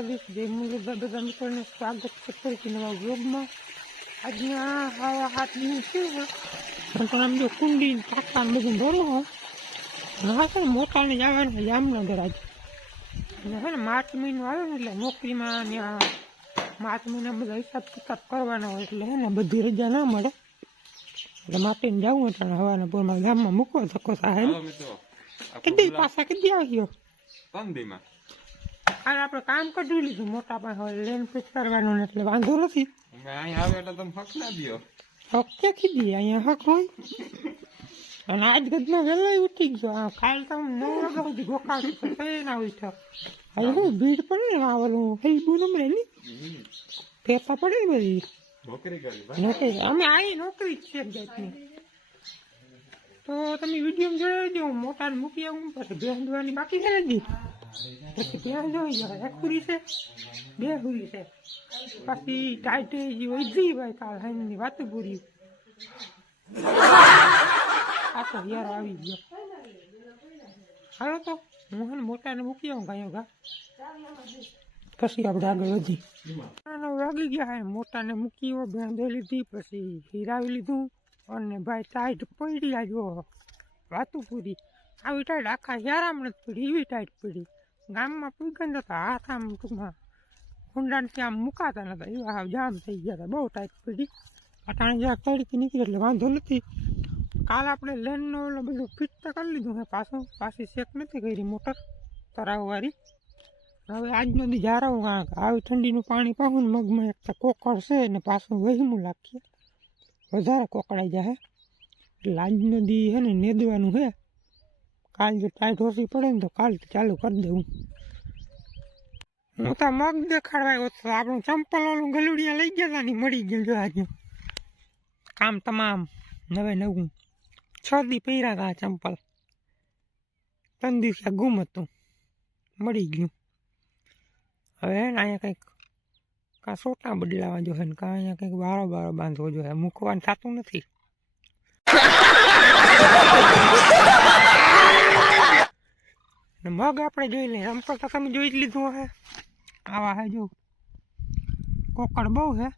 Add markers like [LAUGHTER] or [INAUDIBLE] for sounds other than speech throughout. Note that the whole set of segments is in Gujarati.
દ્વારકાધીશ જય મુરલીધર બધા મિત્રોને સ્વાગત છે ફરીથી નવા વ્લોગમાં આજના આવા હાથ દિવસ છે ને પણ પણ આમ જો કુંડી ને કાકા ને બધું હોય હા છે ને મોટાને જવાનું છે જામનગર આજે અને છે ને માર્ચ મહિનો આવે ને એટલે નોકરીમાં ત્યાં માર્ચ મહિના બધા હિસાબ કિતાબ કરવાના હોય એટલે ને બધી રજા ના મળે એટલે માપીને જવું એટલે હવાના પોરમાં ગામમાં મૂકવો ધક્કો સાહેબ ને કદી પાછા કદી આવ્યો પંદીમાં અને આપણે કામ કરી લીધું. મોટા પાસે હવે લેન ફિટ કરવાનું ને એટલે વાંધો નથી. અહીંયા આવે એટલે તમે હક ના દો હક ક્યાંથી કીધી અહીંયા હક હોય? અને આજ ગજમાં વહેલા ઉઠી ગયો. આ કાલ તો નવ વાગ્યા સુધી ગોકાળ થઈ ના ઉઠ્યો. શું ભીડ પડે ને ઓલું હેલ્બુ નંબરે ની? પેપા પડે બધી? નોકરી કરી અમે આવી નોકરી જ છે જાતની. તો તમે વીડિયો જોઈ લેજો. મોટાને મૂકી આવું. પછી ભેંસ દોવાની બાકી છે ને ભેંસ જોઈ જાય. એક હુરી છે, બે હુરી છે. પછી ટાઈટ જે વધી ભાઈ, કાલ હાઈની વાત પૂરી. આ તો યાર આવી ગયો. હાલો તો, હું હે મોટાને મૂકી આવું ગાયો ગા. પછી આપણે આગળ વધી. વાગી ગયા હે, મોટાને મૂકી બેંધે લીધી, પછી હીરાવી લીધું, અને ભાઈ ટાઈટ પડી આ જો વાતું પૂરી. આવી ટાઈટ આખા યારામણે નથી પડી, એવી ટાઈટ પડી. ગામમાં પૂગન જતા હાથ આમ ટૂંકમાં કુંડાનથી આમ મુકાતા નતા. એવા હાવ જામ થઈ ગયા હતા બહુ ટાઈટ પડી. અટાણે જ્યાં તડકી નીકળી એટલે વાંધો નથી. કાલ આપણે લેનનો ઓલો બધું ફિટ તો કરી લીધું હે પાછું. પાછી ચેક નથી કરી મોટર તરાવવાળી હવે આજનો દી જારાવું કે આવી ઠંડીનું પાણી પાહું ને મગમાં એક તો કોકર છે ને પાછું વહીમું લાખીએ વધારે કોકડાઈ જાય એટલે આજનો દી છે ને નેદવાનું છે. કાલ જો ટાઈટ ઓછી પડે ને તો કાલ ચાલુ કરી દઉં હું તો મગ દેખાડવા તો આપણું ચંપલ ઓલું ગલુડિયા લઈ ગયા હતા ને મળી ગયું જો આજે કામ તમામ નવે નવું. છ દી પહેર્યા હતા ચંપલ. ત્રણ દિવસે ગુમ હતું. મળી ગયું. હવે ને અહીંયા કંઈક કાં સોટા બદલાવા જોઈએ ને કાં અહીંયા કંઈક બારો બારો બાંધવો જોઈએ મૂકવાનું થતું નથી. ને મગ આપણે જોઈ લઈએ. રમતો તો તમે જોઈ જ લીધું હે આવા હે જો. કોકડ બહુ છે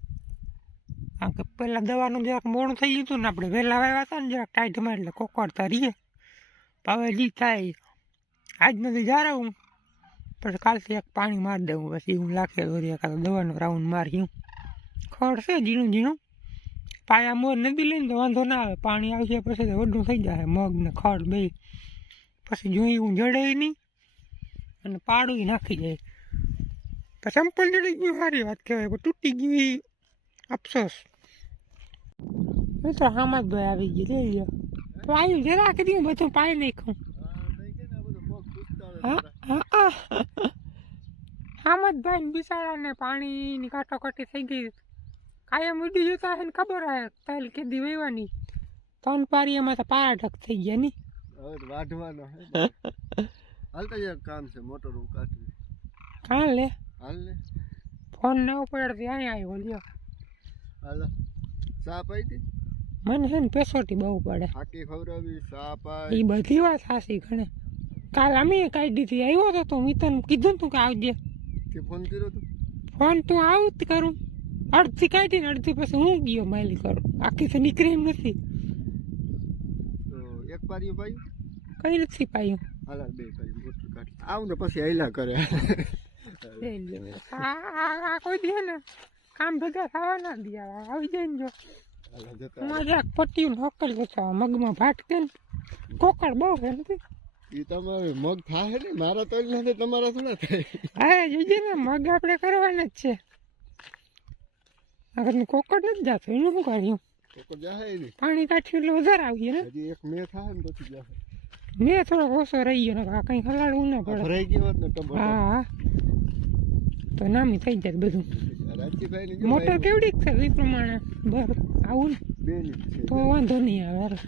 કારણ કે પહેલાં દવાનું જરાક મોડું થઈ ગયું હતું ને આપણે વહેલા વાવ્યા હતા ને જરાક ટાઈટમાં એટલે કોકડ તો રહીએ. હવે જી થાય. આજ નથી જારાવું. પછી કાલથી એક પાણી મારી દઉં પછી હું લાખે દોરી કાં દવાનો રાઉન્ડ માર્યું. ખડ છે ઝીણું ઝીણું. પાયા મોર નદી લઈને તો વાંધો ના આવે. પાણી આવશે પછી તો વડું થઈ જાય મગ ને ખડ બે. પછી જોઈ હું જડે નહીં અને પાડું નાખી જાય. તો સંપલ જડી ગયું, સારી વાત કહેવાય તૂટી ગયું અફસોસ. મિત્રો હામાં જ ભાઈ આવી ગઈ, લઈ લો પાયું જરા કરી દઉં, બધું પાઈ નાખું. હા જ ભાઈ બિચારાને પાણીની કાટોકાટી થઈ ગઈ. કાયમ ઉડી જતા હે ને ખબર હે તાલ કેદી વહેવાની. ત્રણ પારીયામાં તો પારા ઢક થઈ ગયા ની હવે તો વાઢવાનો હાલ હાલતા એક કામ છે મોટર હું કાઢવી કાં લે હાલ લે ફોન ન પડે ત્યાં આવ્યો લ્યો. હાલો. સાપ આવી મને છે ને પેસોટી બહુ પડે. હાકી ખવડાવી સાપ એ બધી વાત સાચી ઘણે. કાલ અમે કાઢી હતી આવ્યો હતો તો મેં તને કીધું તું કે આવજે. કે ફોન કર્યો તો? ફોન તું આવું જ કરું. અડધી કાઢી ને અડધી પછી હું ગયો માલી કરું આખી તો નીકળી એમ નથી. તો એક પારી પાયું? કઈ નથી પાયું? હાલ હાલ બે પાયું મોટર કાઢી આવું ને પછી હાઈલા કરે. આ આ આ કોઈ દે ને કામ ભેગા થવા ના દે આવી જાય ને જો. મારે હાલ પટ્ટી નોકલ જતા મગમાં ભાટકે ને? કોકળ બહુ નથી એ તમારે મગ થાય ને મારા તો નથી તમારા થોડા થાય. હા જોજે ને મગ આપણે કરવાના જ છે. આગળ કોકડ નથી જતો એનું શું કર્યું? કોકડ જાય નહીં. પાણી કાઠ્યું એટલે વધારે આવીએ ને. હજી એક મેં થાય ને પછી જાહે. મેં થોડોક ઓછો રહી ગયો આ કંઈ ખલાડવું ના પડે. રહી ગયો હા તો નામી થઈ જાય બધું. મોટર કેવડી છે એ પ્રમાણે? બર આવું ને? બે તો વાંધો નહીં આવે.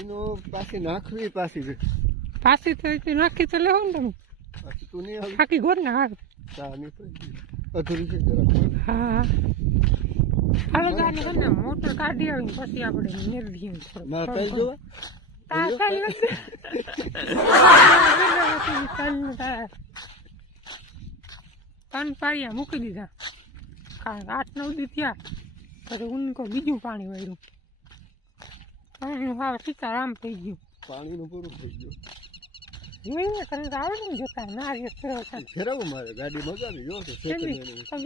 એનો પાછી નાખવી પાછી. પાછી તો નાખી તો લેવો ને તમે. તું નહીં આખી ગોર ને પડી અધૂરી છે જરાક. હા હાલો તો આને છે ને મોટર કાઢી આવીને પછી આપણે નિર્ભીએ ના થઈ જોવા ત્રણ પારિયા મૂકી દીધા કારણ કે આઠ નવ દી થયા પછી ઉનકો બીજું પાણી વાળ્યું પાણીનું હાવ સીતારામ થઈ ગયું પાણીનું પૂરું થઈ ગયું તને તો આવડે ને જોતા ના રે ફેરવવું મારે ગાડી મગાવી જો તો ની.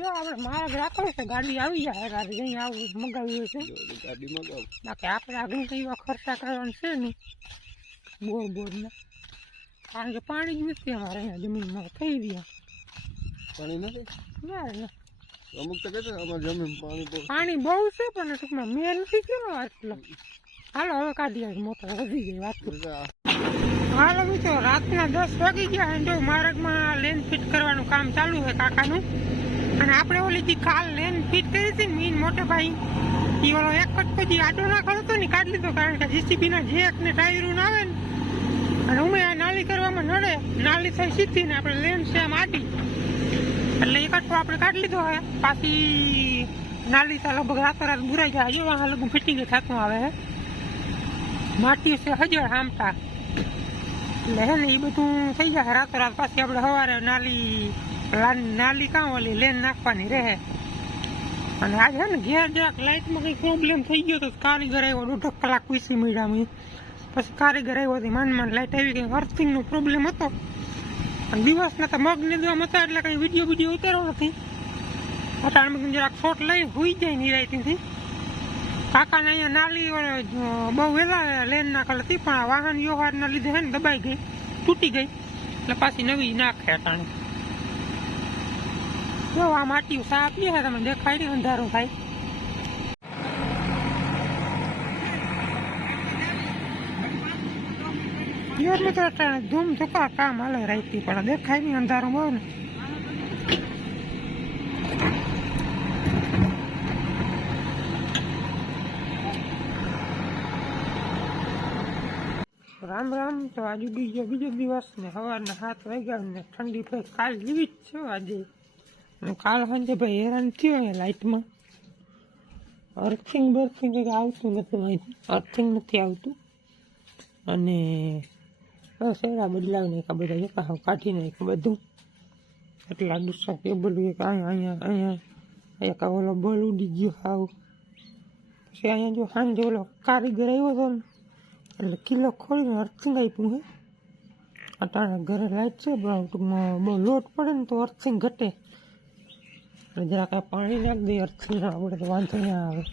આપણે મારા રાખો છે ગાડી આવી જાય રાતે જઈ આવું મગાવી છે ગાડી મગાવું. બાકી આપણે આગળ એવા ખર્ચા કરવાના છે નહીં. બોર બોરના કારણ કે પાણી જ નથી અમારે અહીંયા જમીનમાં થઈ રહ્યા. પાણી નથી? ના ના. અમુક તો અમારે જમીન પાણી બહુ પાણી બહુ છે પણ ટૂંકમાં મેં નથી કેવો આટલો. હાલો હવે કાઢી આવે મોટર વધી ગઈ વાત. હાલો મિત્રો રાતના દસ વાગી ગયા અને જો માર્ગમાં લેન ફિટ કરવાનું કામ ચાલુ છે કાકાનું. અને આપણે ઓલી જે કાલ લેન ફિટ કરી હતી ને મીન મોટે ભાઈ એ ઓલો એક જ પછી આડો નાખો હતો ને, કાઢી લીધો કારણ કે જીસીબી ના જેક ને ટાયરું આવે ને, અને ઉમે આ નાલી કરવામાં નડે. નાલી થઈ સીધી ને આપણે લેન છે આમ આડી. એટલે એક અટકો આપણે કાઢી લીધો હે પાછી નાલી તો લગભગ રાતોરાત બુરાઈ જાય હજુ લગભગ ફિટિંગ થતું આવે હે માટી છે હજાર હામટા. એટલે હે એ બધું થઈ જાય. રાતોરાત પાછી આપણે સવારે નાલી નાલી કાં ઓલી, લેન નાખવાની રહે. અને આજે હે ને ઘેર જરાક લાઇટમાં કંઈ પ્રોબ્લેમ થઈ ગયો તો કારીગર આવ્યો દોઢ કલાક વીસી મળ્યા પછી કારીગર આવ્યો હતી માન માન લાઇટ આવી ગઈ. અર્થિંગનો પ્રોબ્લેમ હતો. દિવસના તો મગ ને દેવા હતા એટલે કંઈ વીડિયો વીડિયો ઉતાર્યો નથી અટાણમાં જરાક શોટ લઈ, હોઈ જાય નિરાયતીથી. કાકાને અહીંયા નાલી બહુ વહેલા લેન નાખેલ હતી, પણ વાહન વ્યવહારના લીધે હે ને દબાઈ ગઈ, તૂટી ગઈ. એટલે પાછી નવી નાખે અટાણે. જો, આ માટી સાફ છે તમે દેખાય નહીં, અંધારું થાય. ધૂમ ધુકા કામ હાલે રાઈતી પણ દેખાય નહીં અંધારું બહુ ને. રામ રામ, તો આજે બીજો બીજો દિવસ ને સવારના સાત વાગ્યા ને ઠંડી ભાઈ કાલ જેવી જ છે આજે. કાલ સાંજે ભાઈ હેરાન થયો અહીંયા લાઇટમાં અર્થિંગ બર્થિંગ કંઈક આવતું નથી માહિતી અર્થિંગ નથી આવતું. અને બસ એના બદલાવી નાખ્યા બધા જતા હવે કાઢી નાખ્યું બધું. એટલા દુસ્સા કેબલ એક અહીંયા અહીંયા અહીંયા. એક ઓલો બળ ઉડી ગયો સાવ પછી અહીંયા જો સાંજે ઓલો કારીગર આવ્યો હતો ને એટલે કિલો ખોલીને અર્થિંગ આપ્યું હે અટાણે ઘરે લાઈટ છે ટૂંકમાં બહુ લોટ પડે ને તો અર્થિંગ ઘટે. એટલે જરા કાંઈ પાણી નાખ દઈએ અર્થિંગ પડે તો વાંધો ના આવે.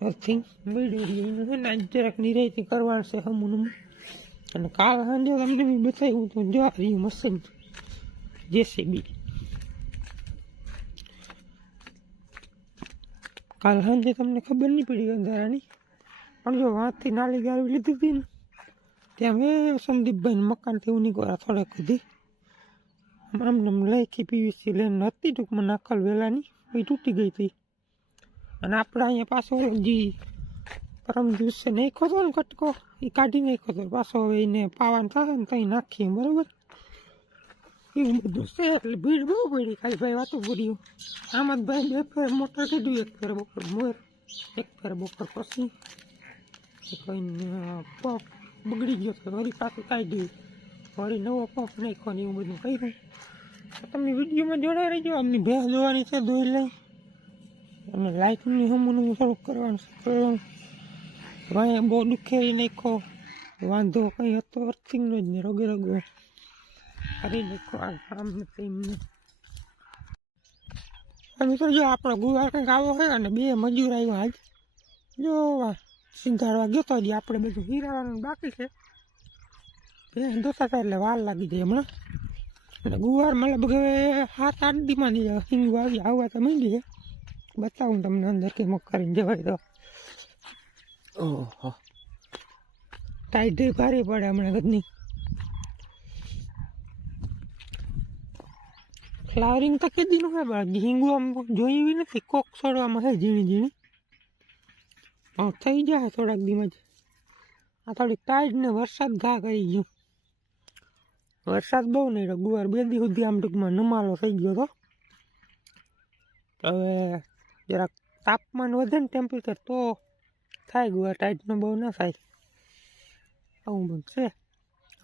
અર્થિંગ છે ને જરાક નિરાયતી કરવાનું છે હમું અને કાલ સાંજે તમને બી બતાવ્યું તો જવા રહ્યું મશીન. જેસીબી. કાલ સાંજે તમને ખબર નહીં પડી અંધારાની. પણ જો વાંચથી નાલી ગાળવી લીધી હતી ને, ત્યાં મેં સંદીપભાઈને મકાનથી એવું ગોરા થોડાક સુધી આમ આમ નામ લખી પીવીસી લઈને હતી ટૂંકમાં નાખલ વહેલાની એ તૂટી ગઈ હતી. અને આપણે અહીંયા પાછો જે પરમ દિવસે નાખ્યો હતો ને કટકો એ કાઢી નાખ્યો હતો. પાછો હવે એને પાવાનું થાય ને ત્યાં નાખીએ, બરાબર? એવું બધું છે એટલે ભીડ બહુ પડી ખાલી ભાઈ વાતો પૂર્યું આમ જ ભાઈ બે ફેર મોટર કીધું એક ફેર બપોર મોર એક ફેર બપોર પછી પંપ બગડી ગયો તો વળી પાછું કાઢ્યું વળી નવો પંપ નાખ્યો ને એવું બધું કર્યું તમે વિડીયોમાં જોડાઈ રહેજો અમની ભેંસ જોવાની છે. દોઈ લઈ અને લાઇટની હમું થોડુંક કરવાનું છે ભાઈ બહુ દુખેરી નાખ્યો વાંધો કંઈ હતો અર્થિંગનો જ ને રગે રગો કરી નાખો આ કામ નથી એમને મિત્રો જો આપણો ગુવાર કંઈક આવો હોય અને બે મજૂર આવ્યો આજ. જો આ સિંધાડવા ગયો તો હજી આપણે બધું હીરાવાનું બાકી છે. બે ધોતા હતા એટલે વાર લાગી જાય હમણાં. એટલે ગુવાર મતલબ હવે હાથ આઠ દીમાં નહીં હિંગ આવી આવવા તો માંડી છે બતાવું તમને અંદર કે મોક કરીને જવાય તો. ઓહો. ટાઈટ ભારે પડે હમણાં ઘરની. ફ્લાવરિંગ તો કેદીનું હે પણ હિંગુ આમ જોઈ એવી નથી. કોક છોડવામાં છે ઝીણી ઝીણી. હા, થઈ જાય થોડાક દીમાં આ થોડીક ટાઈટ ને વરસાદ ઘા કરી ગયો. વરસાદ બહુ નહીં રહ્યો ગુવાર બે દી સુધી આમ ટૂંકમાં નમાલો થઈ ગયો તો હવે જરાક તાપમાન વધે ને ટેમ્પરેચર તો થાય, ગુવાર ટાઈટનો બહુ ના થાય. આવું બધું છે.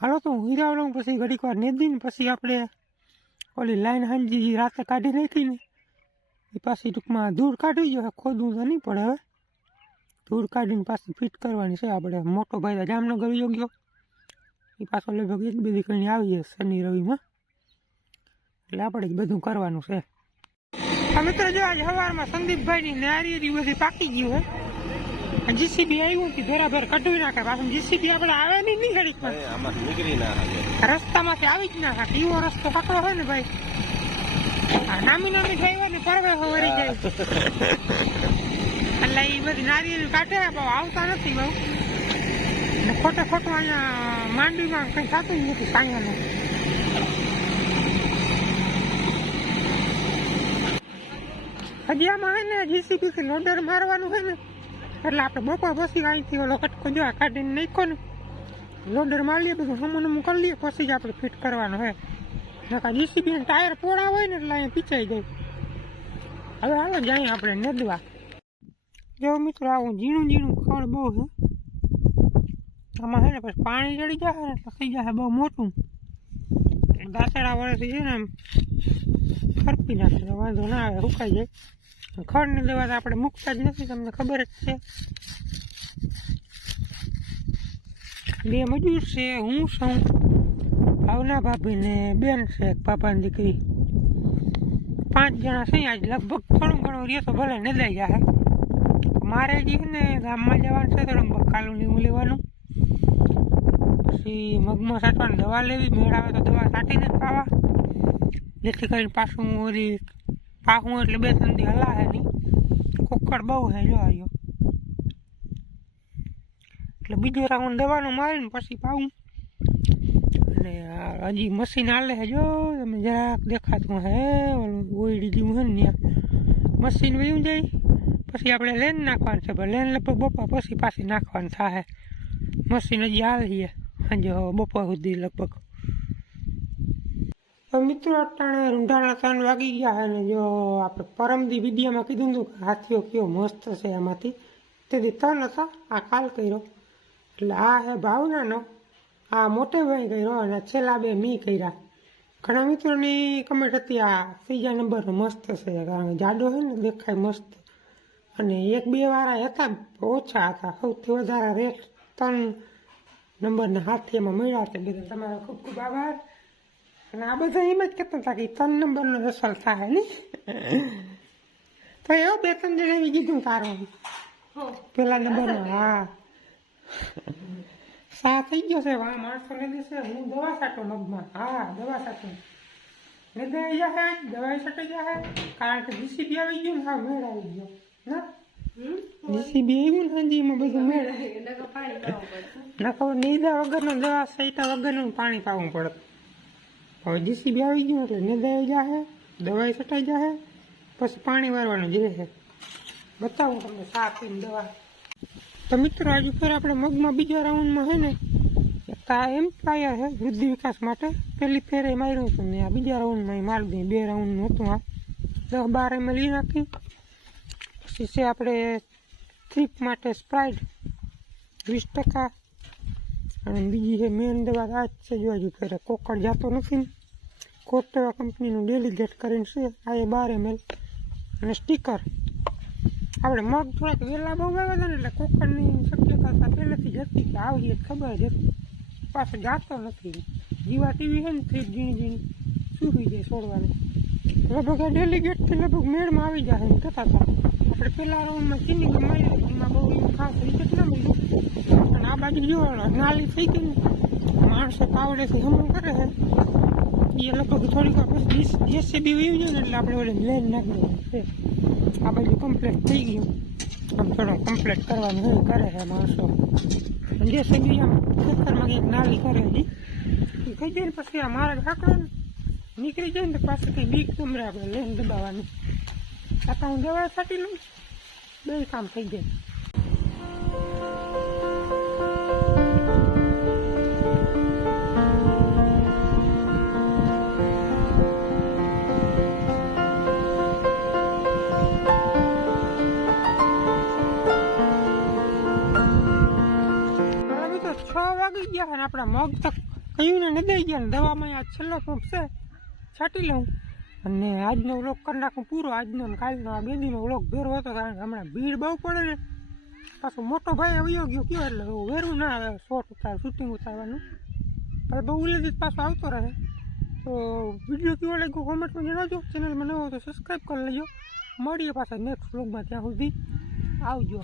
હાલો તો હું હીરા લઉં પછી ઘડીક વાર નેદીને પછી આપણે ઓલી લાઈન હાંજી રાતે કાઢી નાખી ને એ પાછી ટૂંકમાં ધૂળ કાઢી જોઈએ, ખોદવું તો નહીં પડે હવે. ધૂળ કાઢીને પાછી ફિટ કરવાની છે આપણે મોટો ભાઈ જામનગર યોગ્યો. એ પાછો લગભગ એક બે દીકરીને આવી જશે શનિ, રવિમાં. એટલે આપણે જ બધું કરવાનું છે. આ મિત્રો જો, આજે સવારમાં સંદીપભાઈની નારી બધી પાકી ગયું હે જીસીબી આવ્યું હતું બરાબર કઢવી નાખે. પાછું જીસીબી આપણે આવે નહીં નહીં ઘડીકમાં આમાં નીકળી ના રસ્તામાંથી આવી જ ના શકે એવો રસ્તો પકડો હોય ને ભાઈ. આ નામી નામી ડ્રાઈવર ને પરવે વળી જાય. [LAUGHS] એટલે એ બધી નારિયેળ કાઢે બહુ આવતા નથી બહુ. ખોટે ખોટું અહીંયા માંડવીમાં કંઈ થતું જ નથી કાંયાનું હજી આમાં હે ને જીસીબી થી લોડર મારવાનું છે ને એટલે આપણે બપોર પછી અહીંથી ઓલો કટકો જો કાઢીને નાખ્યો ને, લોડર મારી લઈએ બધું હમું નમું કરી લઈએ, પછી જ આપણે ફિટ કરવાનું હે. નકા જીસીબી ટાયર પોળા હોય ને એટલે અહીંયા પીચાઈ જાય. હવે હાલો જાય આપણે નદવા જો મિત્રો, આવું ઝીણું ઝીણું ખડ બહુ છે આમાં છે ને પછી પાણી ચડી જાય ને એટલે થઈ જાય બહુ મોટું. દાસડા વર્ષથી છે ને આમ ખરપી નાખે, વાંધો ના આવે, સુકાઈ જાય. ખડની દવા તો આપણે મૂકતા જ નથી, તમને ખબર જ છે. બે મજૂર છે, હું છું. ભાવના ભાભી ને બેન છે, એક પાપાની દીકરી. પાંચ જણા છે, આજ લગભગ થોડું ઘણું રહે તો ભલે નદાઈ જાય. મારે જે ને ગામમાં જવાનું છે થોડું બકાલું લીવું લેવાનું. પછી મગમાં સાટવાની દવા લેવી, મેળ આવે તો દવા સાટીને જ પાવા. જેથી કરીને પાછું ઓલી પાહું એટલે બે ત્રણ દી હલાહે નહીં. કોકડ બહુ હે જો આવ્યો એટલે બીજો રાઉન્ડ દવાનો મારીને પછી પાવું અને હજી મશીન હાલે છે, જો. તમે જરાક દેખાતું હે, ઓલું ઓઈડી જેવું હે ને મશીન વયું જાય. પછી આપણે લેન નાખવાનું છે લેન લગભગ બપોર પછી પાછી નાખવાનું થાય મશીન હજી હાલીએ સાંજે બપોર સુધી લગભગ. મિત્રો અટાણે રૂંઢાણા ત્રણ વાગી ગયા અને જો આપણે પરમદી વિદ્યામાં કીધું હતું કે હાથીઓ કયો મસ્ત છે એમાંથી તેથી તન હતા, આ કાલ કર્યો. એટલે આ હે ભાવનાનો, આ મોટે ભાઈ કર્યો અને છેલ્લા બે મી કર્યા. ઘણા મિત્રોની કમેન્ટ હતી, આ ત્રીજા નંબરનો મસ્ત છે, કારણ કે જાડો છે ને દેખાય મસ્ત. અને એક બે વાળા હતા, ઓછા હતા, સૌથી વધારે રેટ ત્રણ નંબરના હાથીમાં મળ્યા છે બધા તમારો ખૂબ ખૂબ આભાર. અને આ બધા એમ જ કહેતા હતા કે ત્રણ નંબરનો રસલ થાય ને? તો એવું બે ત્રણ જણા એવી કીધું તારું. પેલા નંબર હા. સા થઈ ગયો છે વા માણસો ને દિવસે હું દવા સાટો મગમાં હા દવા સાટો ને દવાઈ જાહે દવાઈ ગયા જાહે કારણ કે જીસીબી આવી ગયું ને હા મેળ આવી ગયો. ના? જીસીબી આવ્યું ને હાજી એમાં બધું મેળ નકર નીદા વગરનું દવા સૈટા વગરનું પાણી પાવું પડે. હવે જીસીબી આવી ગયું એટલે નિદાઈ જાહે દવાઈ છટાઈ જાહે પછી પાણી વારવાનું જ રહે બતાવું તમને સાપ પીને દવા. તો મિત્રો, આજે ફેર આપણે મગમાં બીજા રાઉન્ડમાં હે ને, તા એમ પાયા છે વૃદ્ધિ વિકાસ માટે. પહેલી ફેરે માર્યું હતું ને, આ બીજા રાઉન્ડમાં મારી દઈએ બે રાઉન્ડનું હતું આ. દસ બાર એમ લઈ નાખી પછી છે આપણે થ્રીપ માટે સ્પ્રાઇટ વીસ ટકા અને બીજી છે મેન દવા આ જ છે જો હજુ ફેરે કોકડ જતો નથી ને કંપનીનું ડેલિગેટ કરીને છે આ એ બાર એમએલ અને સ્ટીકર આપણે મગ થોડાક વહેલા બહુ આવ્યા હતા ને એટલે કોકડની શક્યતા પહેલેથી જ હતી કે આવી જ ખબર જ હતી પાછો જાતો નથી। જીવા ટીવી છે ને થ્રી ઝીણી ઝીણી સુરી જાય છોડવાની? લગભગ આ ડેલિગેટથી લગભગ મેળમાં આવી જાય એમ કહેતા હતા. આપણે પેલા રાઉન્ડમાં ચીની મારી એમાં ખાસ રિઝલ્ટ ના મળ્યું અને આ બાજુ જો નાલી થઈ ને માણસો પાવડેથી હમણાં કરે છે. એ લગભગ થોડીક વાર પછી જેસીબી વયું જાય ને એટલે આપણે ઓલે લેન નાખી આ બાજુ કમ્પ્લીટ થઈ ગયું. આમ થોડો કમ્પ્લીટ કરવાનું હોય, કરે છે માણસો. જેસીબી આમ ખેતરમાં કંઈક નાલી કરે હજી એ થઈ જાય ને પછી આ મારે હાકડે ને નીકળી જાય ને તો પાછું કંઈ બીક ગમરે આપણે લેન દબાવવાની. છતાં હું દવા છાટી લઉં. બે કામ થઈ જાય. વાગી ગયા અને આપણા મગ તો કયું ને નદાઈ ગયા ને દવામાં આ છેલ્લો ફૂટ છે, છાંટી લઉં. અને આજનો વ્લોગ કરી નાખું પૂરો. આજનો ને કાલનો આ બે દીનો વ્લોગ ભેરો હતો કારણ કે હમણાં ભીડ બહુ પડે ને. પાછો મોટો ભાઈ વયો ગયો, કયો એટલે વેરું ના આવે શોર્ટ ઉતાર શૂટિંગ ઉતારવાનું. પણ બહુ ઉલેથી પાછો આવતો રહે. તો વીડિયો કેવો લાગ્યો? કોમેન્ટમાં જણાવજો. ચેનલમાં નવો તો સબસ્ક્રાઈબ કરી લેજો. મળીએ પાછા નેક્સ્ટ વ્લોગમાં ત્યાં સુધી. આવજો.